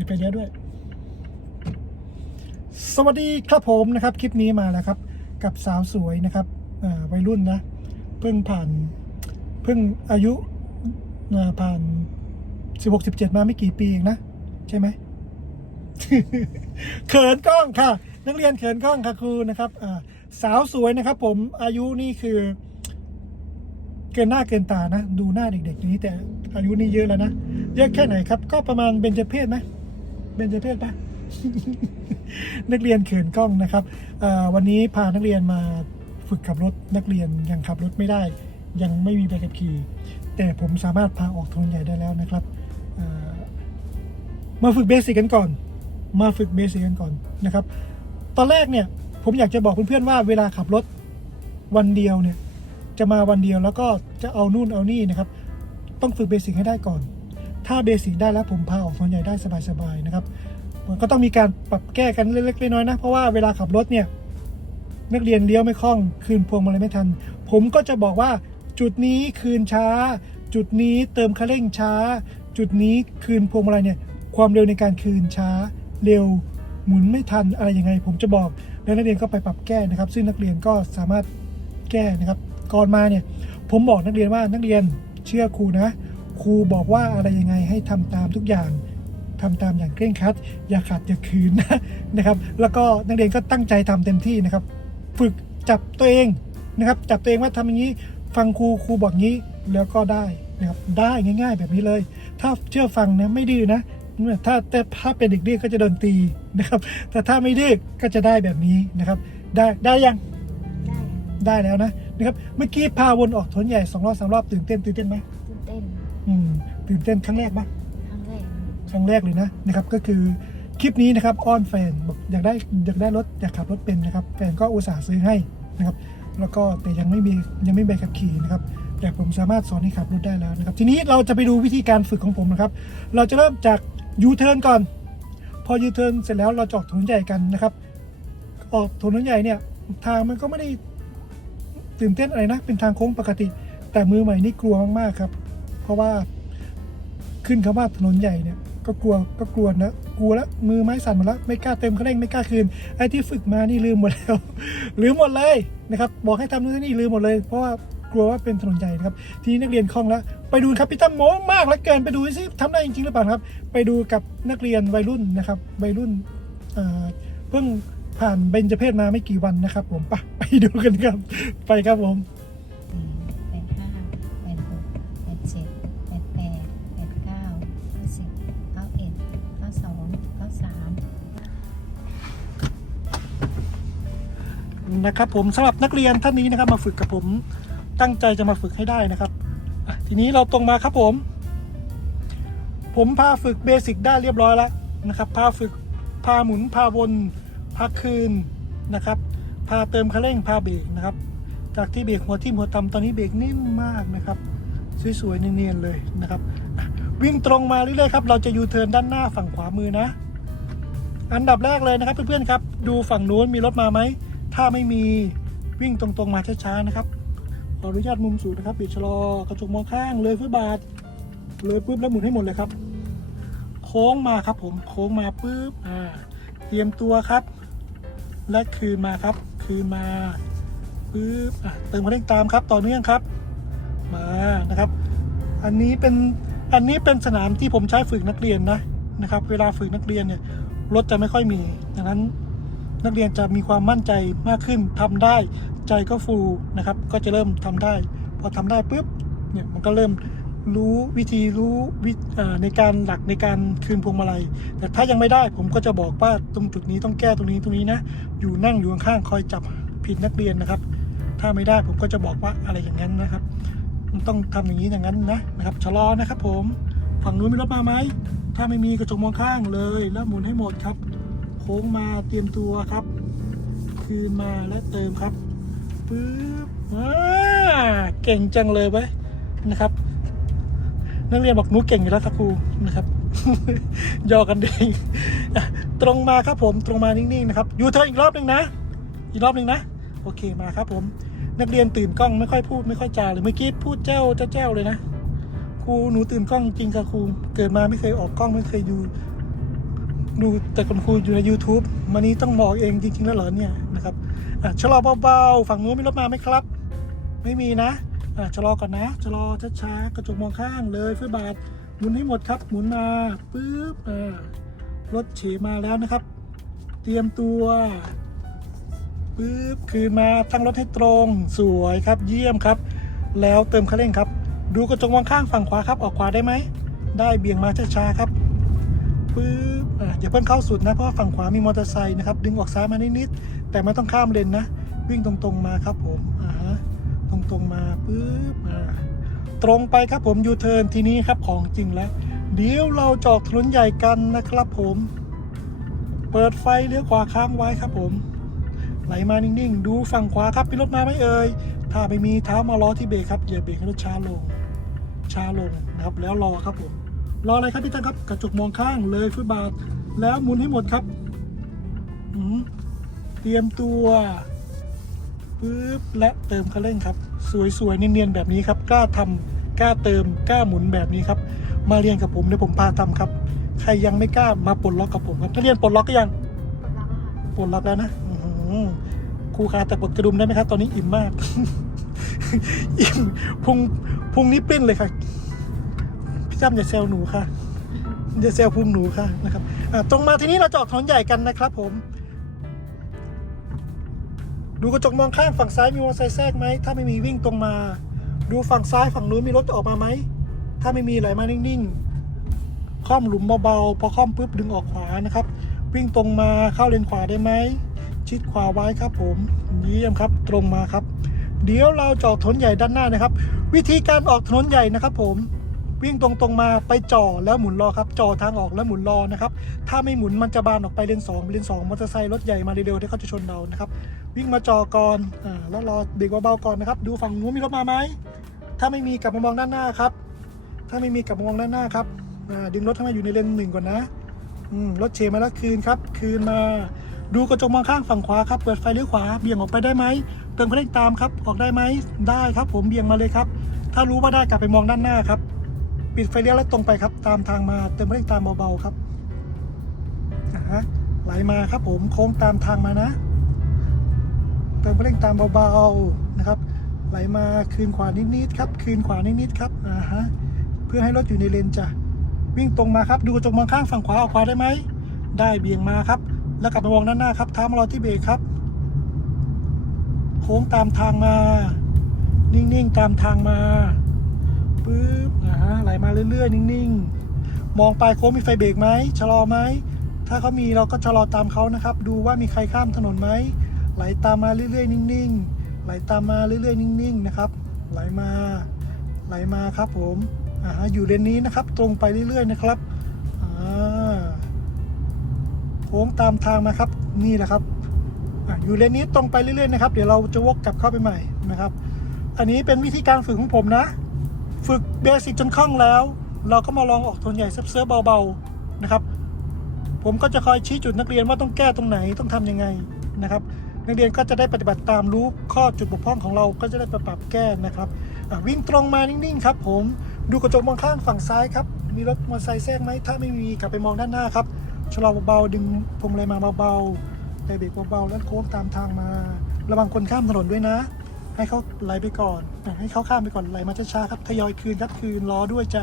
ปิดไปแล้วด้วย สวัสดีครับผมนะครับ คลิปนี้มาแล้วครับ กับสาวสวยนะครับวัยรุ่นนะ เพิ่งผ่าน เพิ่งอายุผ่านสิบหกสิบเจ็ดมาไม่กี่ปีเองนะ ใช่ไหมเขินกล้องค่ะ นักเรียนเขินกล้องค่ะครูนะครับสาวสวยนะครับ ผมอายุนี่คือ เกินหน้าเกินตานะ ดูหน้าเด็กๆนี้แต่อายุนี่เยอะแล้วนะ เยอะแค่ไหนครับ ก็ประมาณเบญจเพศไหม เบญจเพศปะนักเรียนเขินกล้องนะครับวันนี้พานักเรียนมาฝึกขับรถนักเรียนยังขับรถไม่ได้ ยังไม่มีใบขับขี่ แต่ผมสามารถพาออกถนนใหญ่ได้แล้วนะครับมาฝึกเบสิกกันก่อน มาฝึกเบสิกกันก่อนนะครับ ตอนแรกเนี่ยผมอยากจะบอกเพื่อนๆว่าเวลาขับรถวันเดียวเนี่ยจะมาวันเดียวแล้วก็จะเอานู่นเอานี่นะครับ ต้องฝึกเบสิกให้ได้ก่อน ถ้าเบสิกได้แล้วผมพาออกถนนใหญ่ได้สบายๆนะครับก็ต้องมีการปรับแก้กันเล็กๆน้อยๆนะ เพราะว่าเวลาขับรถเนี่ยนักเรียนเลี้ยวไม่คล่อง คืนพวงมาลัยไม่ทัน ผมก็จะบอกว่าจุดนี้คืนช้า จุดนี้เติมคันเร่งช้า จุดนี้คืนพวงมาลัยเนี่ยความเร็วในการคืนช้า เร็วหมุนไม่ทันอะไรยังไง ผมจะบอกแล้วนักเรียนก็ไปปรับแก้นะครับ ซึ่งนักเรียนก็สามารถแก้นะครับ ก่อนมาเนี่ยผมบอกนักเรียนว่านักเรียนเชื่อครูนะ ครูบอกว่าอะไรยังไงให้ทำตามทุกอย่างทำตามอย่างเคร่งครัด อย่าขาดอย่าคืนนะนะครับ แล้วก็นักเรียนก็ตั้งใจทำเต็มที่นะครับ ฝึกจับตัวเองนะครับ จับตัวเองว่าทำอย่างนี้ ฟังครูครูบอกงี้แล้วก็ได้นะครับได้ง่าย ๆ แบบนี้เลย ถ้าเชื่อฟังนะไม่ดื้อนะถ้าแต่ถ้าเป็นเด็กดื้อก็จะโดนตีนะครับ แต่ถ้าไม่ดื้อก็จะได้แบบนี้นะครับ ได้ได้ยังได้ได้แล้วนะนะครับเมื่อกี้พาวนออกถนนใหญ่สองรอบสามรอบตื่นเต้นตื่นเต้นไหมตื่นเต้น อืมตื่นเต้นครั้งแรกปะครั้งแรกครั้งแรกเลยนะนะครับ ก็คือคลิปนี้นะครับอ้อนแฟนบอกอยากได้อยากได้รถอยากขับรถเป็นนะครับ แฟนก็อุตส่าห์ซื้อให้นะครับ แล้วก็แต่ยังไม่มียังไม่มีใบขับขี่นะครับแต่ผมสามารถสอนให้ขับรถได้แล้วนะครับ ทีนี้เราจะไปดูวิธีการฝึกของผมนะครับ เราจะเริ่มจากยูเทิร์นก่อน พอยูเทิร์นเสร็จแล้วเราจะออกถนนใหญ่กันนะครับ ออกถนนใหญ่เนี่ยทางมันก็ไม่ได้ตื่นเต้นอะไรนะ เป็นทางโค้งปกติ แต่มือใหม่นี่กลัวมากๆครับ เพราะว่าขึ้นคำว่าถนนใหญ่เนี่ยก็กลัวก็กลัวนะกลัวล้วมือไม้สั่นหมดแล้วไม่กล้าเติมคันเร่งไม่กล้าคืนไอ้ที่ฝึกมานี่ลืมหมดแล้วลืมหมดเลยนะครับบอกให้ทำนู่นนี่ลืมหมดเลย เพราะว่ากลัวว่าเป็นถนนใหญ่นะครับ ทีนี้นักเรียนคล่องแล้ว ไปดูครับพี่ตั้มโม้มากแล้วเกินไปดูซิทำได้จริงหรือเปล่าครับ ไปดูกับนักเรียนวัยรุ่นนะครับวัยรุ่นเพิ่งผ่านเบญจเพศมาไม่กี่วันนะครับ ผมไปไปดูกันครับ ไปครับผม นะครับ ผมสำหรับนักเรียนท่านนี้นะครับ มาฝึกกับผมตั้งใจจะมาฝึกให้ได้นะครับทีนี้เราตรงมาครับผม ผมพาฝึกเบสิกได้เรียบร้อยแล้วนะครับพาฝึกพาหมุนพาวนพาคืนนะครับพาเติมคันเร่งพาเบรกนะครับ จากที่เบรกหัวที่หัวต่ำตอนนี้เบรกนิ่มมากนะครับสวยๆเนียนๆเลยนะครับวิ่งตรงมาเรื่อยๆครับเราจะยูเทิร์นด้านหน้าฝั่งขวามือนะ อันดับแรกเลยนะครับเพื่อนๆครับ ดูฝั่งนู้นมีรถมาไหม ถ้าไม่มีวิ่งตรงๆมาช้าๆนะครับ ขออนุญาตมุมสูงนะครับปิดชะลอกระจกมองข้างเลยฟุตบาท เลยปุ๊บแล้วหมุนให้หมดเลยครับ โค้งมาครับผมโค้งมาปุ๊บอ่าเตรียมตัวครับ และคืนมาครับ คืนมาปุ๊บอะเติมคันเร่งตามครับต่อเนื่องครับ มานะครับ อันนี้เป็นอันนี้เป็นสนามที่ผมใช้ฝึกนักเรียนนะนะครับ เวลาฝึกนักเรียนเนี่ยรถจะไม่ค่อยมีดังนั้น นักเรียนจะมีความมั่นใจมากขึ้นทำได้ใจก็ฟูนะครับ ก็จะเริ่มทำได้ พอทำได้ปุ๊บเนี่ยมันก็เริ่มรู้วิธีรู้วิในการหลักในการคืนพวงมาลัย แต่ถ้ายังไม่ได้ผมก็จะบอกว่าตรงจุดนี้ต้องแก้ตรงนี้ตรงนี้นะ อยู่นั่งอยู่ข้างๆคอยจับผิดนักเรียนนะครับ ถ้าไม่ได้ผมก็จะบอกว่าอะไรอย่างนั้นนะครับ มันต้องทำอย่างนี้อย่างนั้นนะนะครับชะลอนะครับ ผมฝั่งนู้นมีรถมาไหมถ้าไม่มีกระจกมองข้างเลย แล้วหมุนให้หมดครับ โค้งมาเตรียมตัวครับ คืนมาและเติมครับปึ๊บอ่าเก่งจังเลยไว้นะครับ นักเรียนบอกหนูเก่งอยู่แล้วครับครูนะครับยอกันเองตรงมาครับผมตรงมานิ่งๆนะครับยูเทิร์นอีกรอบหนึ่งนะ อีกรอบหนึ่งนะโอเคมาครับผม นักเรียนตื่นกล้องไม่ค่อยพูดไม่ค่อยจาเลยเมื่อกี้พูดเจ้าเจ้าเจ้าเลยนะครูหนูตื่นกล้องจริงค่ะครูเกิดมาไม่เคยออกกล้องไม่เคยดู ดูแต่คุณครูอยู่ใน YouTube วันนี้ต้องบอกเองจริง ๆ แล้วเหรอเนี่ยนะครับอะชะลอเบาๆ ฝั่งนู้นมีรถมาไหมครับ ไม่มีนะอะชะลอก่อนนะชะลอช้าๆกระจกมองข้างเลยฟุตบาทหมุนให้หมดครับ หมุนมาปึ๊บอ่ารถเฉมาแล้วนะครับ เตรียมตัวปึ๊บคือมาตั้งรถให้ตรงสวยครับ เยี่ยมครับ แล้วเติมคันเร่งครับ ดูกระจกมองข้างฝั่งขวาครับออกขวาได้ไหมได้เบี่ยงมาช้าๆครับ ปึ๊บออย่าเพิ่งเข้าสุดนะเพราะฝั่งขวามีมอเตอร์ไซค์นะครับ ดึงออกซ้ายมานิดๆแต่ไม่ต้องข้ามเลนนะ วิ่งตรงๆมาครับผมอ่าตรงๆมาปึ๊บอ่าตรงไปครับผมยูเทิร์นทีนี้ครับของจริงแล้วเดี๋ยวเราจอดถนนใหญ่กันนะครับผม เปิดไฟเลี้ยวขวาค้างไว้ครับผม ไหลมานิ่งๆ ดูฝั่งขวาครับมีรถมาไหมเอ่ยถ้าไม่มีเท้ามาล้อที่เบรกครับอย่าเบรกให้รถช้าลงช้าลงนะครับแล้วรอครับผม รออะไรครับพี่ตั้งครับ กระจกมองข้างเลยฟุตบาท แล้วหมุนให้หมดครับเตรียมตัวปึ๊บและเติมคันเร่งครับ สวยๆเนียนๆแบบนี้ครับ กล้าทำกล้าเติมกล้าหมุนแบบนี้ครับ มาเรียนกับผมเดี๋ยวผมพาทำครับ ใครยังไม่กล้ามาปลดล็อกกับผมครับถ้าเรียนปลดล็อกก็ยังปลดล็อกแล้วนะครูคาแต่ปลดกระดุมได้ไหมครับ ตอนนี้อิ่มมาก อิ่มพุงพุงนี้ปิ้นเลยค่ะพี่ จ้ำอย่าแซวหนูค่ะอย่าแซวพุงหนูค่ะนะครับตรงมาทีนี้เราจะออกถนนใหญ่กันนะครับ ผม ดูกระจกมองข้างฝั่งซ้ายมีมอเตอร์ไซค์แทรกไหมถ้าไม่มีวิ่งตรงมา ดูฝั่งซ้ายฝั่งนู้นมีรถออกมาไหมถ้าไม่มีไหลมานิ่งๆค่อมหลุมเบาๆพอค่อมปุ๊บดึงออกขวานะครับ วิ่งตรงมาเข้าเลนขวาได้ไหมชิดขวาไว้ครับ ผมเยี่ยมครับตรงมาครับ เดี๋ยวเราจออกถนนใหญ่ด้านหน้านะครับ วิธีการออกถนนใหญ่นะครับ ผม วิ่งตรงตรงๆมาไปจ่อแล้วหมุนรอครับจ่อทางออกแล้วหมุนรอนะครับถ้าไม่หมุนมันจะบานออกไปเลนสองเลนสองมอเตอร์ไซค์รถใหญ่มาเร็วๆที่เขาจะชนเรานะครับวิ่งมาจ่อก่อนอ่าแล้วรอเบรกเบาๆก่อนนะครับดูฝั่งนู้นมีรถมาไหมถ้าไม่มีกลับมามองด้านหน้าครับถ้าไม่มีกลับมามองด้านหน้าครับดึงรถให้มาอยู่ในเลนหนึ่งก่อนนะอืมรถเชมาแล้วคืนครับ คืนมาดูกระจกมองข้างฝั่งขวาครับ เปิดไฟเลี้ยวขวา เบี่ยงออกไปได้ไหม เติมคันเร่งตามครับ ออกได้ไหม ได้ครับ ผมเบี่ยงมาเลยครับ ถ้ารู้ว่าได้กลับไปมองด้านหน้าครับ ปิดไฟเลี้ยวแล้วตรงไปครับ ตามทางมาเติมเร่งตามเบาๆครับอ่าฮะไหลมาครับผมโค้งตามทางมานะ เติมเร่งตามเบาๆนะครับ ไหลมาคืนขวานิดๆครับ คืนขวานิดๆครับอ่าฮะเพื่อให้รถอยู่ในเลนจ้ะวิ่งตรงมาครับ ดูกระจกมองข้างฝั่งขวาออกขวาได้ไหมได้เบี่ยงมาครับ แล้วกลับมามองด้านหน้าครับเท้ามารอที่เบรกครับโค้งตามทางมา นิ่งๆตามทางมา ปึ๊บอ่าฮะไหลมาเรื่อยๆ นิ่งๆ มองปลายโค้งมีไฟเบรกไหมชะลอไหม ถ้าเขามีเราก็ชะลอตามเขานะครับ ดูว่ามีใครข้ามถนนไหม ไหลตามมาเรื่อยๆ นิ่งๆ ไหลตามมาเรื่อยๆ นิ่งๆ นะครับ ไหลมา ไหลมาครับผมอ่าฮะอยู่เลนนี้นะครับ ตรงไปเรื่อยๆ นะครับอ่าโค้งตามทางมาครับ นี่แหละครับอะอยู่เลนนี้ตรงไปเรื่อยๆ นะครับ เดี๋ยวเราจะวกกลับเข้าไปใหม่นะครับ อันนี้เป็นวิธีการฝึกของผมนะ ฝึกเบสิกจนคล่องแล้ว เราก็มาลองออกโทนใหญ่เซิร์ฟเบาๆนะครับ ผมก็จะคอยชี้จุดนักเรียนว่าต้องแก้ตรงไหนต้องทำยังไงนะครับนักเรียนก็จะได้ปฏิบัติตามรู้ข้อจุดบกพร่องของเราก็จะได้ไปปรับแก้นะครับวิ่งตรงมานิ่งๆครับ ผมดูกระจกมองข้างฝั่งซ้ายครับมีรถมอเตอร์ไซค์แทรกไหมถ้าไม่มีกลับไปมองด้านหน้าครับชะลอเบาๆดึงพวงมาลัยมาเบาๆแต่เบรกเบาๆแล้วโค้งตามทางมา ระวังคนข้ามถนนด้วยนะ ให้เขาไหลไปก่อนให้เขาข้ามไปก่อนไหลมาช้าๆครับทยอยคืนครับคืนล้อด้วยจ้ะ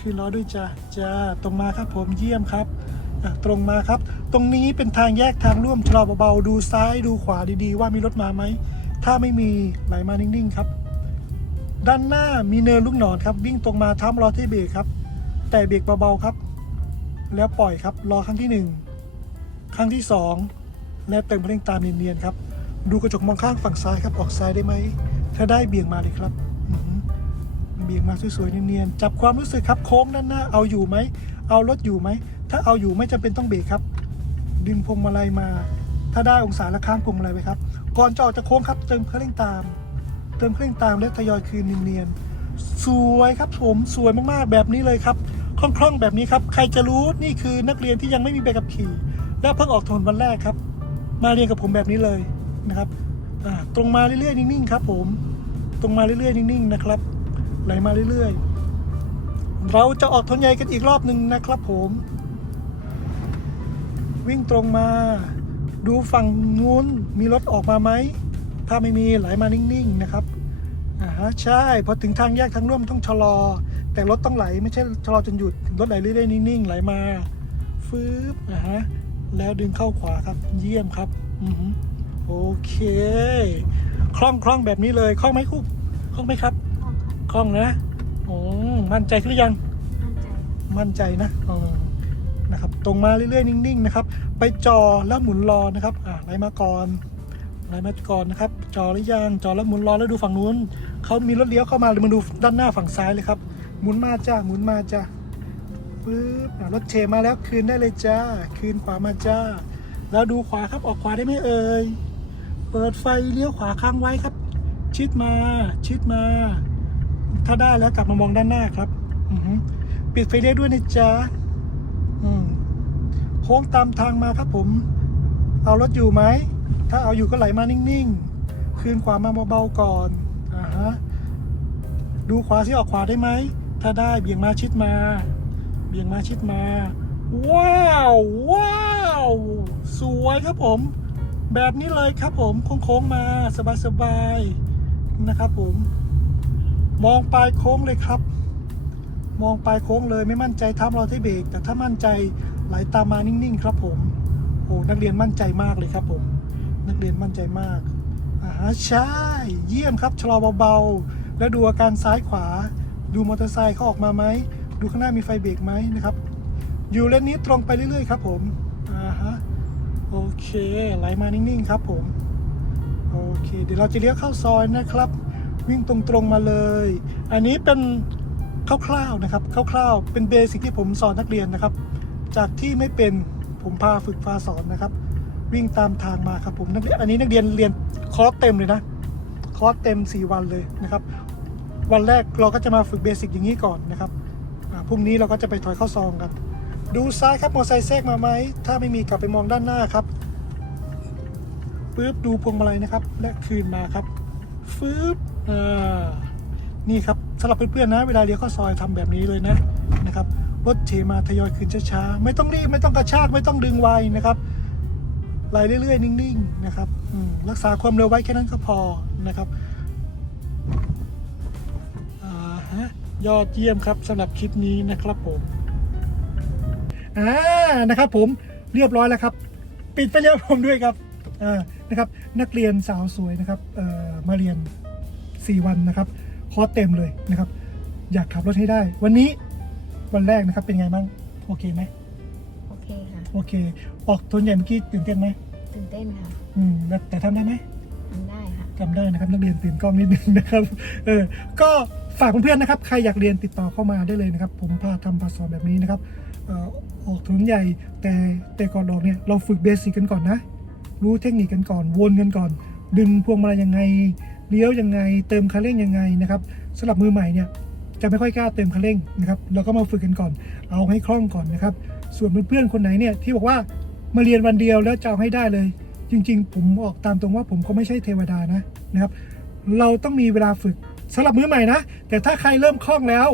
คืนล้อด้วยจ้ะจ้าตรงมาครับผมเยี่ยมครับตรงมาครับ ตรงนี้เป็นทางแยกทางร่วมชะลอเบาๆดูซ้ายดูขวาดีๆ ว่ามีรถมาไหม ถ้าไม่มีไหลมานิ่งๆครับ ด้านหน้ามีเนินลูกหนอนครับ วิ่งตรงมาท้ารอที่เบรกครับ แต่เบรกเบาๆครับ แล้วปล่อยครับรอครั้งที่หนึ่งครั้งที่สองและเติมเพลงตามเนียนๆครับ ดูกระจกมองข้างฝั่งซ้ายครับ ออกซ้ายได้ไหม ถ้าได้เบี่ยงมาเลยครับ เบี่ยงมาสวยๆเนียนๆ จับความรู้สึกครับ โค้งด้านหน้า เอาอยู่ไหม เอารถอยู่ไหม ถ้าเอาอยู่ไม่จำเป็นต้องเบรกครับ ดึงพวงมาลัยมา ถ้าได้องศาละค้างพวงมาลัยไว้ครับ ก่อนจะออกจากโค้งครับ เติมเครื่องตาม เติมเครื่องตามและทยอยคืนเนียนๆ สวยครับผมสวยมากๆ แบบนี้เลยครับ คล่องๆ แบบนี้ครับ ใครจะรู้ นี่คือนักเรียนที่ยังไม่มีใบขับขี่ และเพิ่งออกถนนวันแรกครับ มาเรียนกับผมแบบนี้เลย นะครับตรงมาเรื่อยๆนิ่งๆครับผมตรงมาเรื่อยๆนิ่งๆนะครับ ไหลมาเรื่อยๆ เราจะออกถนนใหญ่กันอีกรอบหนึ่งนะครับผม วิ่งตรงมา ดูฝั่งนู้นมีรถออกมาไหม ถ้าไม่มีไหลมานิ่งๆนะครับอ่าฮะใช่พอถึงทางแยกทางร่วมต้องชะลอ แต่รถต้องไหลไม่ใช่ชะลอจนหยุดรถไหลเรื่อยๆนิ่งๆไหลมาฟืบอ่าฮะแล้วดึงเข้าขวาครับเยี่ยมครับ อือหือ โอเคคล่องคล่องแบบนี้เลยคล่องไหมคุกคล่องไหมครับคล่องนะโอ้มั่นใจหรือยัง มั่นใจนะออนะครับ ตรงมาเรื่อยๆ นิ่ง ๆ นะครับ ไปจอแล้วหมุนรอนะครับ อ่าไหลมาก่อนไหลมาก่อนนะครับ จอหรือยังจอแล้วหมุนรอแล้วดูฝั่งนู้นเขามีรถเลี้ยวเข้ามาหรือมาดูด้านหน้าฝั่งซ้ายเลยครับ หมุนมาจ้าหมุนมาจ้าปึ๊บรถเชมาแล้วคืนได้เลยจ้า คืนขวามาจ้า แล้วดูขวาครับออกขวาได้ไหมเอ่ย เปิดไฟเลี้ยวขวาค้างไว้ครับ ชิดมาชิดมา ถ้าได้แล้วกลับมามองด้านหน้าครับปิดไฟเลี้ยวด้วยนะจ๊ะโค้งตามทางมาครับผม เอารถอยู่ไหม ถ้าเอาอยู่ก็ไหลมานิ่งๆ คืนขวามาเบาๆก่อนอ่าฮะดูขวาสิออกขวาได้ไหม ถ้าได้เบี่ยงมาชิดมา เบี่ยงมาชิดมา ว้าว ว้าว สวยครับผม แบบนี้เลยครับผมโค้งๆมาสบายๆนะครับผม มองปลายโค้งเลยครับ มองปลายโค้งเลยไม่มั่นใจทับเราที่เบรกแต่ถ้ามั่นใจไหลตามมานิ่งๆ ครับผมโอ้นักเรียนมั่นใจมากเลยครับผม นักเรียนมั่นใจมากอ่าใช่เยี่ยมครับชะลอเบาๆ แล้วดูอาการซ้ายขวา ดูมอเตอร์ไซค์เขาออกมาไหมดูข้างหน้ามีไฟเบรกไหมนะครับ อยู่เลนนี้ตรงไปเรื่อยๆ ครับผม โอเคไหลมานิ่งๆครับผม โอเค เดี๋ยวเราจะเลี้ยวเข้าซอยนะครับ วิ่งตรงๆมาเลย อันนี้เป็นคร่าวๆนะครับคร่าวๆเป็นเบสิกที่ผมสอนนักเรียนนะครับ จากที่ไม่เป็นผมพาฝึกพาสอนนะครับ วิ่งตามทางมาครับผมนักเรียนอันนี้นักเรียนเรียนคอร์สเต็มเลยนะคอร์สเต็ม 4 วันเลยนะครับ วันแรกเราก็จะมาฝึกเบสิกอย่างนี้ก่อนนะครับพรุ่งนี้เราก็จะไปถอยเข้าซองกัน ดูซ้ายครับมอเตอร์ไซค์แทรกมาไหม ถ้าไม่มีกลับไปมองด้านหน้าครับปึ๊บดูพวงมาลัยนะครับ และคืนมาครับฟืบอ่านี่ครับสำหรับเพื่อนๆนะ เวลาเลี้ยวเข้าซอยทำแบบนี้เลยนะนะครับรถเฉมาทยอยคืนช้าๆไม่ต้องรีบไม่ต้องกระชากไม่ต้องดึงไวนะครับไหลเรื่อยๆ นิ่งๆนะครับอืมรักษาความเร็วไว้แค่นั้นก็พอนะครับอ่าฮะยอดเยี่ยมครับสำหรับคลิปนี้นะครับผม อ่านะครับ ผมเรียบร้อยแล้วครับ ปิดไฟเลี้ยวผมด้วยครับอ่านะครับ นักเรียนสาวสวยนะครับเอ่อมาเรียน 4 วันนะครับคอร์สเต็มเลยนะครับ อยากขับรถให้ได้ วันนี้วันแรกนะครับเป็นไงบ้างโอเคไหมโอเคค่ะ โอเค ออกทุนใหญ่เมื่อกี้ตื่นเต้นไหมตื่นเต้นค่ะอืมแล้วแต่ทำได้ไหมทำได้ค่ะ จำได้นะครับนักเรียนตื่นกล้องนิดนึงนะครับเออก็ฝากเพื่อนๆนะครับ ใครอยากเรียนติดต่อเข้ามาได้เลยนะครับ ผมพาทำพาสอนแบบนี้นะครับเออออกถนนใหญ่ แต่แต่ก่อนออกเนี่ยเราฝึกเบสิกกันก่อนนะ รู้เทคนิคกันก่อน วนกันก่อน ดึงพวงมาลัยยังไง เลี้ยวยังไง เติมคันเร่งยังไงนะครับสำหรับมือใหม่เนี่ยจะไม่ค่อยกล้าเติมคันเร่งนะครับ เราก็มาฝึกกันก่อน เอาให้คล่องก่อนนะครับ ส่วนเพื่อนๆคนไหนเนี่ยที่บอกว่ามาเรียนวันเดียวแล้วจะเอาให้ได้เลย จริง ๆ ผมออกตามตรงว่าผมก็ไม่ใช่เทวดานะนะครับ เราต้องมีเวลาฝึกสำหรับมือใหม่นะ แต่ถ้าใครเริ่มคล่องแล้ว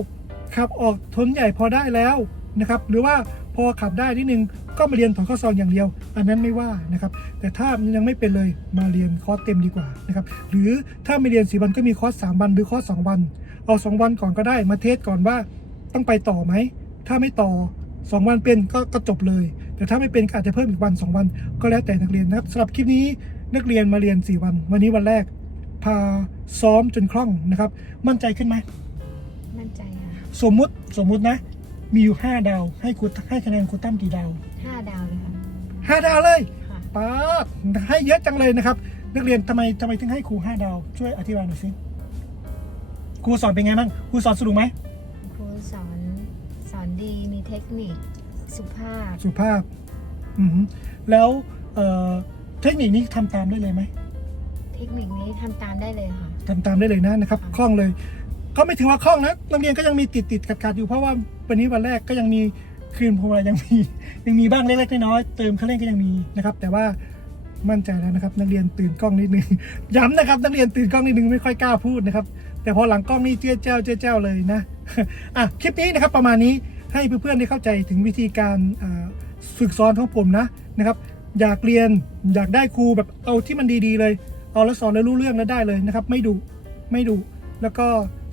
ขับออกทนใหญ่พอได้แล้ว นะครับหรือว่าพอขับได้นิดนึงก็มาเรียนถอนข้อซองอย่างเดียว อันนั้นไม่ว่านะครับ แต่ถ้ายังไม่เป็นเลยมาเรียนคอร์สเต็มดีกว่านะครับหรือถ้าไม่เรียนสี่วันก็มีคอร์สสามวันหรือคอร์สสองวัน เอาสองวันก่อนก็ได้มาเทสก่อนว่าต้องไปต่อไหม ถ้าไม่ต่อสองวันเป็นก็ก็จบเลย แต่ถ้าไม่เป็นก็อาจจะเพิ่มอีกวันสองวัน ก็แล้วแต่นักเรียนนะครับสำหรับคลิปนี้นักเรียนมาเรียน 4 วัน วันนี้วันแรก พาซ้อมจนคล่องนะครับ มั่นใจขึ้นไหมมั่นใจค่ะสมมุติสมมุตินะ มีอยู่5ดาวให้ครูให้คะแนนครูตั้มกี่ดาวห้าดาวเลยค่ะ5ดาวเลยค่ะ ป๊าดให้เยอะจังเลยนะครับ นักเรียนทำไมทำไมถึงให้ครู5ดาวช่วยอธิบายหน่อยสิครูสอนเป็นไงบ้างครูสอนสนุกไหมครูสอนสอนดีมีเทคนิคสุภาพสุภาพอือหือแล้วเอ่อเทคนิคนี้ทำตามได้เลยไหม เทคนิคนี้ทำตามได้เลยค่ะ ทำตามได้เลยนะนะครับค่ะคล่องเลย ก็ไม่ถึงว่าคล่องนะนักเรียนก็ยังมีติดติดขัดขัดอยู่เพราะว่าวันนี้วันแรกก็ยังมีคืนพวงมาลัยยังมียังมีบ้างเล็กๆน้อยๆเติมคันเร่งก็ยังมีนะครับ แต่ว่ามั่นใจแล้วนะครับ นักเรียนตื่นกล้องนิดนึงย้ำนะครับ นักเรียนตื่นกล้องนิดนึงไม่ค่อยกล้าพูดนะครับ แต่พอหลังกล้องนี่เจ้าเจ้าเจ้าเจ้าเลยนะอะคลิปนี้นะครับประมาณนี้ให้เพื่อนๆได้เข้าใจถึงวิธีการฝึกฝึกสอนของผมนะนะครับ อยากเรียนอยากได้ครูแบบเอาที่มันดีๆเลย เอาแล้วสอนแล้วรู้เรื่องแล้วได้เลยนะครับ ไม่ดุไม่ดุแล้วก็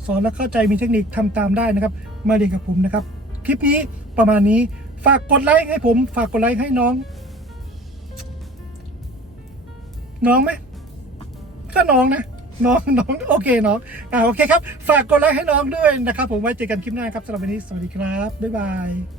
สอนและเข้าใจมีเทคนิคทำตามได้นะครับ มาเรียนกับผมนะครับ คลิปนี้ประมาณนี้ฝากกดไลค์ให้ผม ฝากกดไลค์ให้น้อง น้องไหมก็น้องนะน้องน้องโอเคน้องอ่าโอเคครับ ฝากกดไลค์ให้น้องด้วยนะครับ ผมไว้เจอกันคลิปหน้าครับสำหรับวันนี้สวัสดีครับ บ๊ายบาย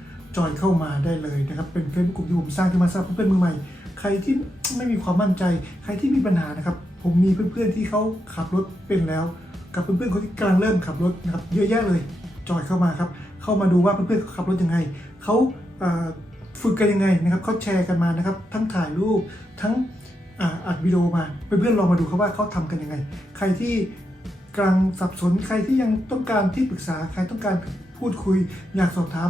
จอยเข้ามาได้เลยนะครับ เป็นเฟซบุ๊กกลุ่มที่ผมสร้างขึ้นมาสำหรับเพื่อนมือใหม่ ใครที่ไม่มีความมั่นใจ ใครที่มีปัญหานะครับ ผมมีเพื่อนๆที่เขาขับรถเป็นแล้ว กับเพื่อนๆคนที่กำลังเริ่มขับรถนะครับ เยอะแยะเลย จอยเข้ามาครับ เข้ามาดูว่าเพื่อนๆขาขับรถยังไง เขาฝึกกันยังไงนะครับเขาแชร์กันมานะครับ ทั้งถ่ายรูป ทั้งอัดวิดีโอมา เพื่อนๆลองมาดูครับว่าเขาทำกันยังไง ใครที่กำลังสับสน ใครที่ยังต้องการที่ปรึกษา ใครต้องการพูดคุย อยากสอบถาม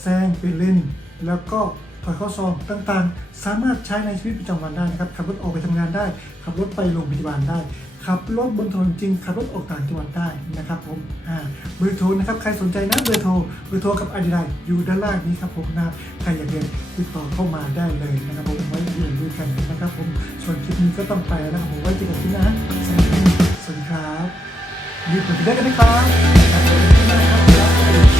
แซงเปลี่ยนแล้วก็ถอยข้าซองต่างๆ สามารถใช้ในชีวิตประจำวันได้นะครับขับรถออกไปทำงานได้ ขับรถไปโรงพยาบาลได้ ขับรถบนถนนจริง ขับรถออกต่างจังหวัดได้นะครับผมอ่าเบอร์โทรนะครับใครสนใจนะเบอร์โทรเบอร์โทรกับอดีไลอยู่ด้านล่างนี้ครับผมนะใครอยากเรียนติดต่อเข้ามาได้เลยนะครับผมไว้เรียนด้วยกันนะครับผมส่วนคลิปนี้ก็ต้องไปแล้วนะครับผมไว้เจอกันที่หนะสวัสดีครับรีบไปได้กันนะครับขอบคุณมครับ